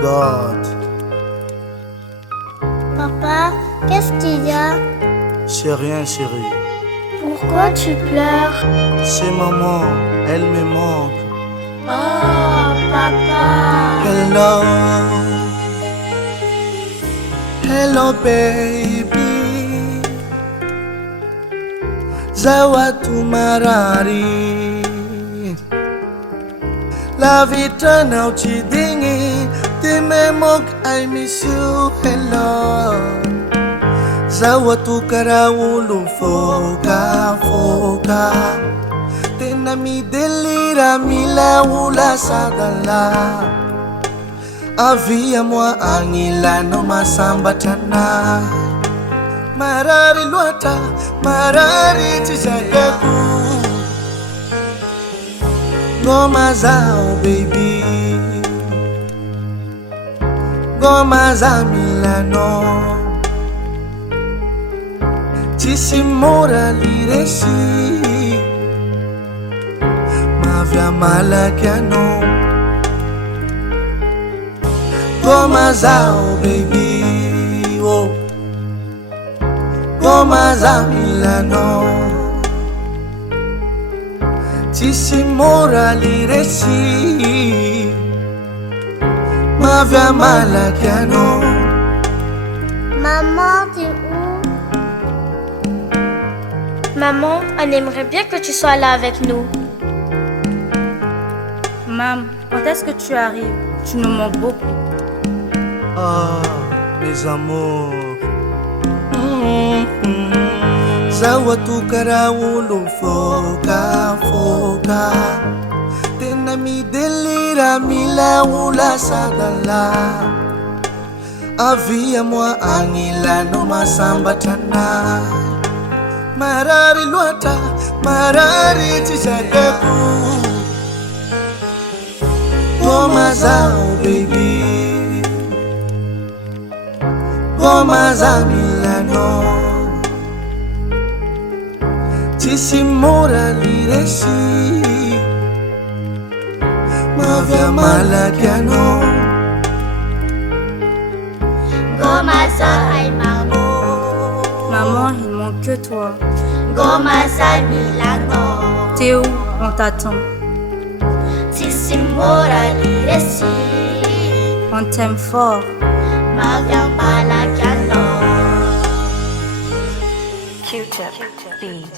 God. Papa, qu'est-ce qu'il y a? C'est rien, chérie. Pourquoi tu pleures? C'est maman, elle me manque. Oh, papa. Hello, hello baby. Zawatu marari. La vita now chidingi. Te me manque, I miss you. Hello. Zawatu karawulu foka foka. Tena mi delira mila ula sadala. Avia moi angila no masambatana. Marari luata, marari tisagaku. Ngoma zao baby, ngoma za Milano. Tisimora liresi, mavya malakiano. Ngoma zao baby, oh. Ngoma za Milano. Tisimora liresi, mavya malakiano. Maman, t'es où? Maman, on aimerait bien que tu sois là avec nous. Maman, quand est-ce que tu arrives? Tu nous manques beaucoup. Ah, mes amours. Zawatu karawulu foka foka. Tena mi delira mila ula sadala. Avia moi angila no masambatana. Marari luata, marari tisagaku. Ngoma zao baby, ngoma za Milano. Tisimora liresi, mavya malakiano. Ngoma za Aimamo. Maman, il manque que toi. Ngoma za Milano. T'es où? On t'attend. Tisimora liresi, On t'aime fort. mavya malakiano. Q-tip beat.